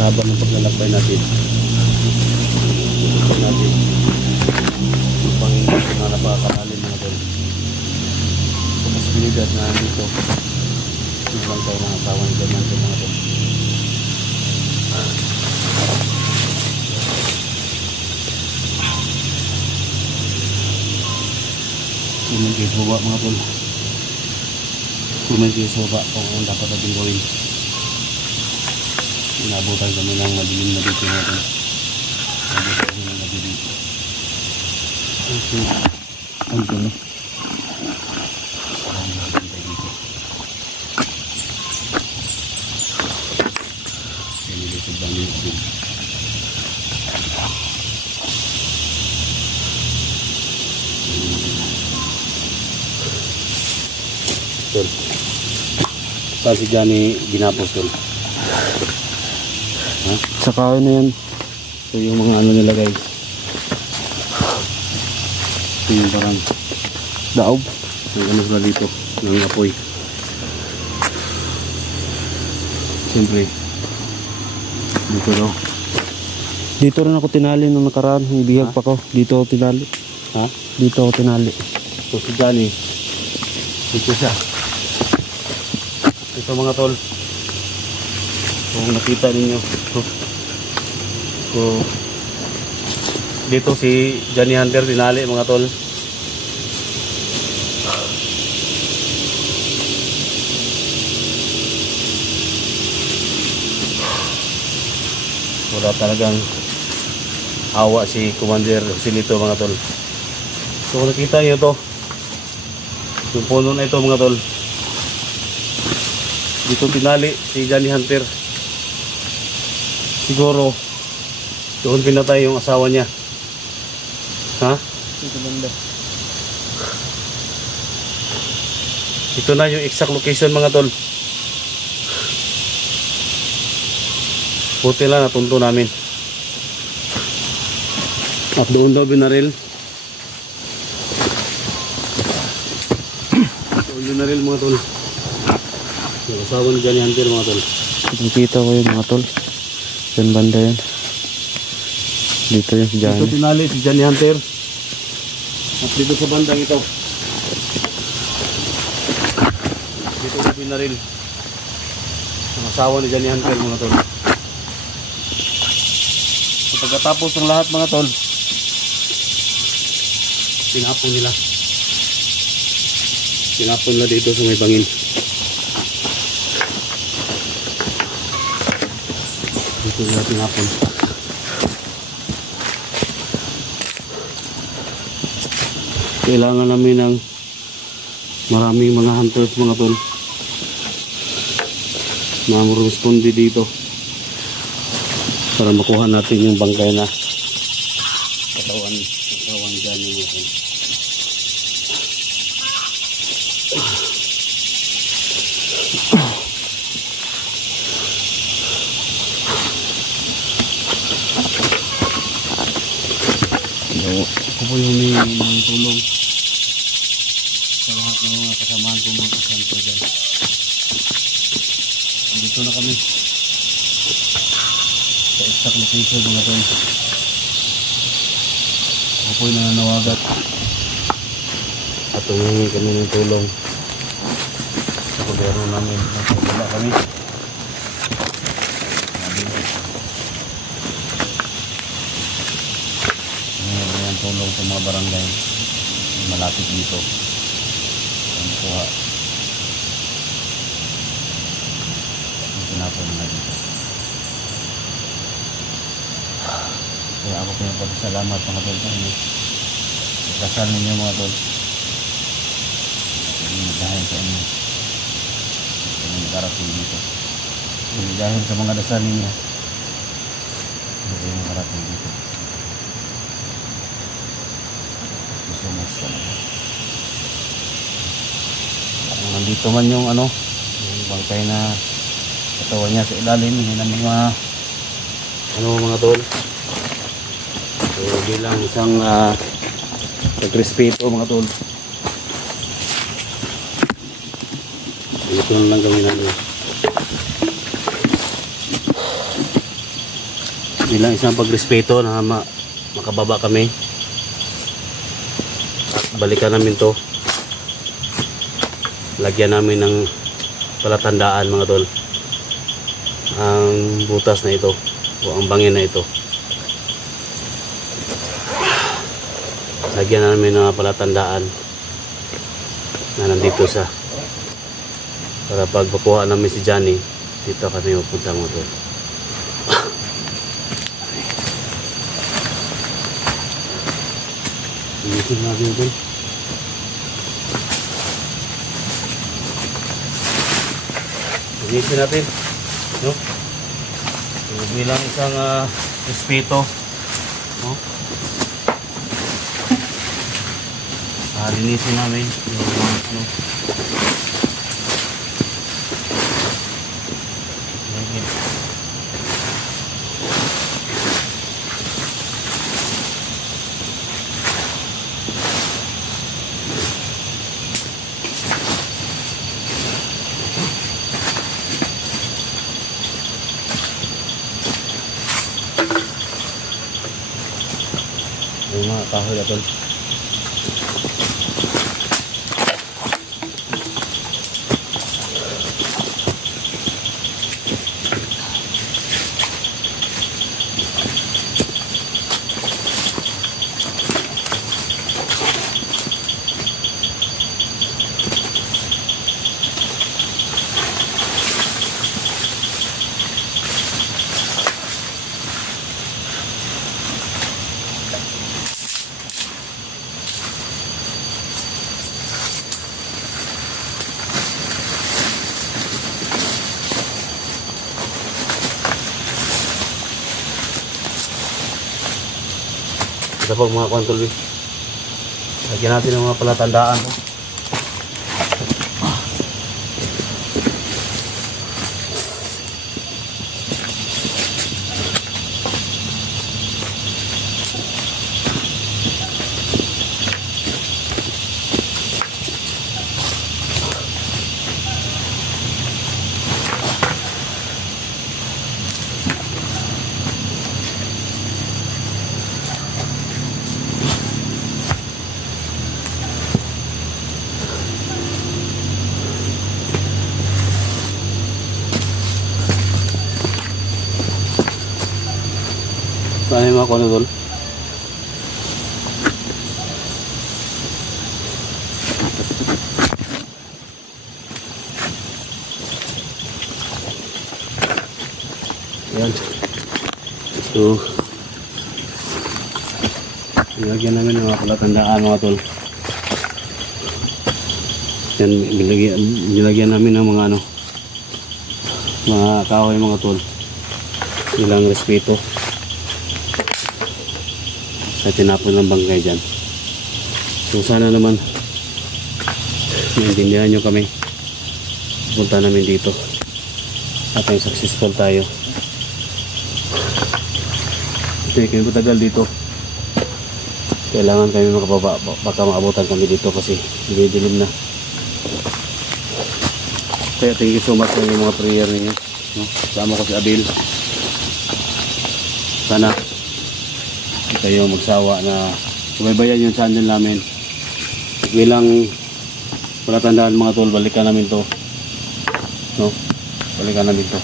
Habang ng paglalakbay natin upang na napakalalim mga tol. So posibilidad na dito ibang tayo ng asawa ng diamante mga tol. Comment kayo sa baba mga tol. Comment kayo sa baba kung ano dapat natin gawin. Inabutan kami ng madilim na dito mga tol. Inabutan kami ng madilim. Okay. Ang gano'n. Sarang natin tayo dito. Kaya nilisod lang yung din. Tol. Saan si Johnny ginapos tol? Ha? Sa kahoy na yan. So yung mga ano nila guys. Ito yung parang daob. Ang ano sila dito. Ng apoy. Siyempre. Dito daw. Dito rin ako tinali nung nakaraan. Ibigag pa ko. Dito ako tinali. Ha? Dito ako tinali. So si Johnny. Dito siya. Ito mga tol. Kung nakita ninyo. So, dito si Johnny Hunter tinali mga tol. Wala talagang awa si Commander Joselito mga tol. So kung nakita nyo to, yung puno na ito mga tol, dito tinali si Johnny Hunter. Siguro doon pinatay yung asawa niya. Ha? Dito banda. Ito na yung exact location mga tol. Buti lang natunto namin. At doon daw binaril. Doon binaril mga tol. Yung asawa ni Johnny Hunter mga tol. Nakita ko yung mga tol. Yan banda yan. Dito yung si Johnny. Dito tinali si Johnny Hunter. At dito sa bandang ito. Dito na binaril ang asawa ni Johnny Hunter mga tol. So pagkatapos ng lahat mga tol, tinapon nila. Tinapon na dito sa may bangin. Dito nila tinapon. Kailangan namin ng maraming mga hunters mga tol na responde dito para makuha natin yung bangkay na katawan dyan mga tol. Ako po yung may tulong sa lahat ng mga kasamahan ko mga kasanto dyan. Dito na kami sa exact location mga tol. Ako po yung nananawagat at humingi kami ng tulong sa gobyerno namin. Wala kami. Tulong sa mga barangay malapit dito ang kuha ang tinapon na dito. Kaya ako pinapasalamat mga tol sa inyo. Pagkasal ninyo mga tol dahil sa inyo kami nakarating dito. Dahil sa mga dasal ninyo kami nakarating dito. Nandito man yung ano, yung bangkay na katawan niya sa ilalim ng mga ano mga tol. So bilang isang pagrespeto mga tol, ito na lang gawin natin. bilang isang pagrespeto na makababa kami at balikan namin to, lagyan namin ng palatandaan mga tol ang butas na ito o ang bangin na ito. Lagyan namin ng palatandaan na nandito sa, para pag papuha namin si Johnny, dito kami pupunta mga tol. Inisin natin ito. Inisin natin, no? So, bilang isang respeto, no? Linisin namin yung ano. Yung mga kahoy na tol. Ito po mga kontrol, lagyan natin ng mga palatandaan po. Saan yung mga kontrol? Yan. So, nilagyan namin ng mga palatandaan mga tol. Yan, nilagyan namin ng mga ano, mga kahoy mga tol. Ilang respeto sa tinapon ng bangkay dyan. So sana naman maintindihan nyo kami, punta namin dito at yung successful tayo. Ito kami matagal dito, kailangan kami makababa, baka maabutan kami dito kasi dilim na. Kaya thank you so much sa mga prayer ninyo, no? Sama ko si Abel, sana kayo magsawa na subaybayan yung channel namin. Bilang palatandaan mga tol, balikan namin to, no? Balikan namin to.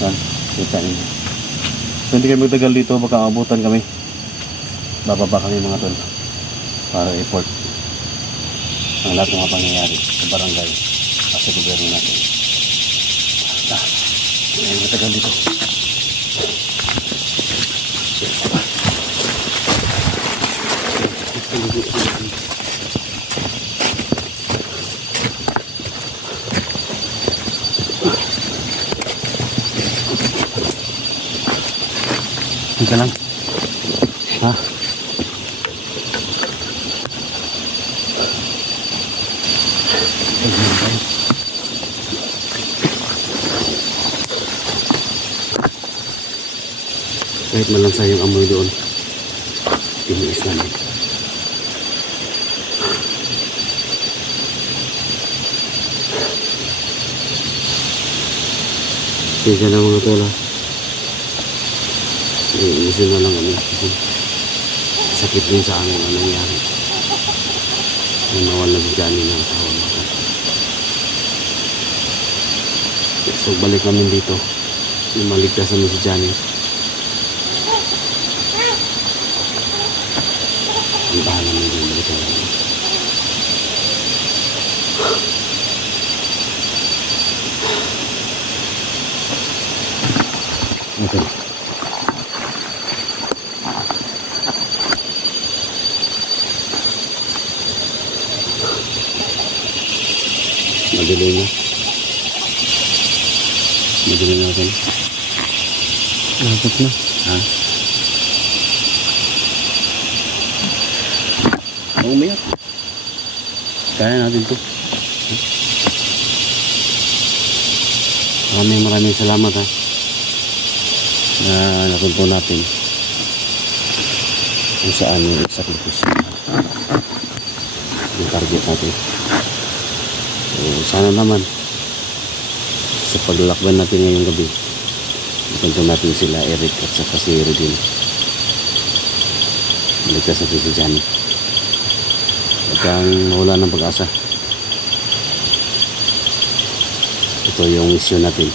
Yan, kita ninyo. So hindi kayo magtagal dito, baka abutan kami, bababa kami mga tol para report ang lahat ng mga pangyayari sa barangay at sa gobyerno natin. Hindi kayo magtagal dito. Ika lang. Ha? Kahit malansa yung amoy doon, tiniis namin. Sige na mga tol, ha? Iisin na lang kami. Sakit din sa amin ang nangyari. Nawala si Johnny ng asawa mo. So balik kami dito. Maligtas namin si Johnny. Ang bahala namin din. Balik kami. Okay. Madilim na. Madilim natin. Lapit na. Ha? Umiyak. Kaya natin to. Maraming salamat ha. Na natunto natin kung saan yung exact location yung target natin. So, sana naman sa paglalakban natin ngayong gabi natunto natin sila Eric at saka si Redin. Maligtas natin si Johnny at kang wala ng pag-asa. Ito yung mission natin.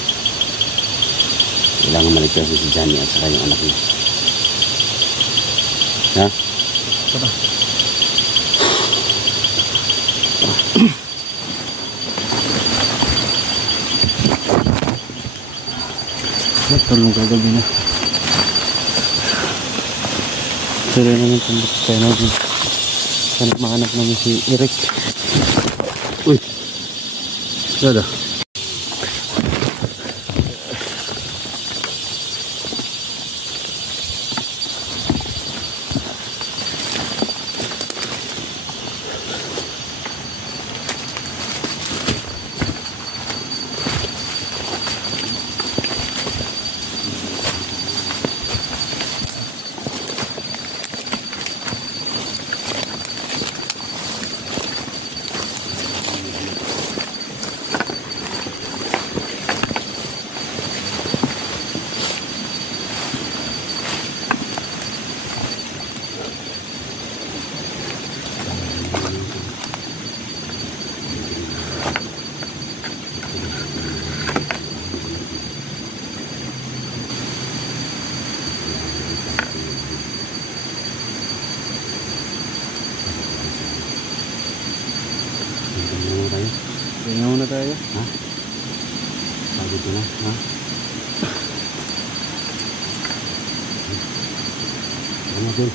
Kailangan maligtas si Johnny at saka yung anak niya. Ha? Tara. Tulong kagabi na. Sila naman tundok tayo natin. Sana mahanap namin si Eric. Uy! Sada. Tingnan muna tayo. Ha? Sabi ko na. Ha? Ano doon?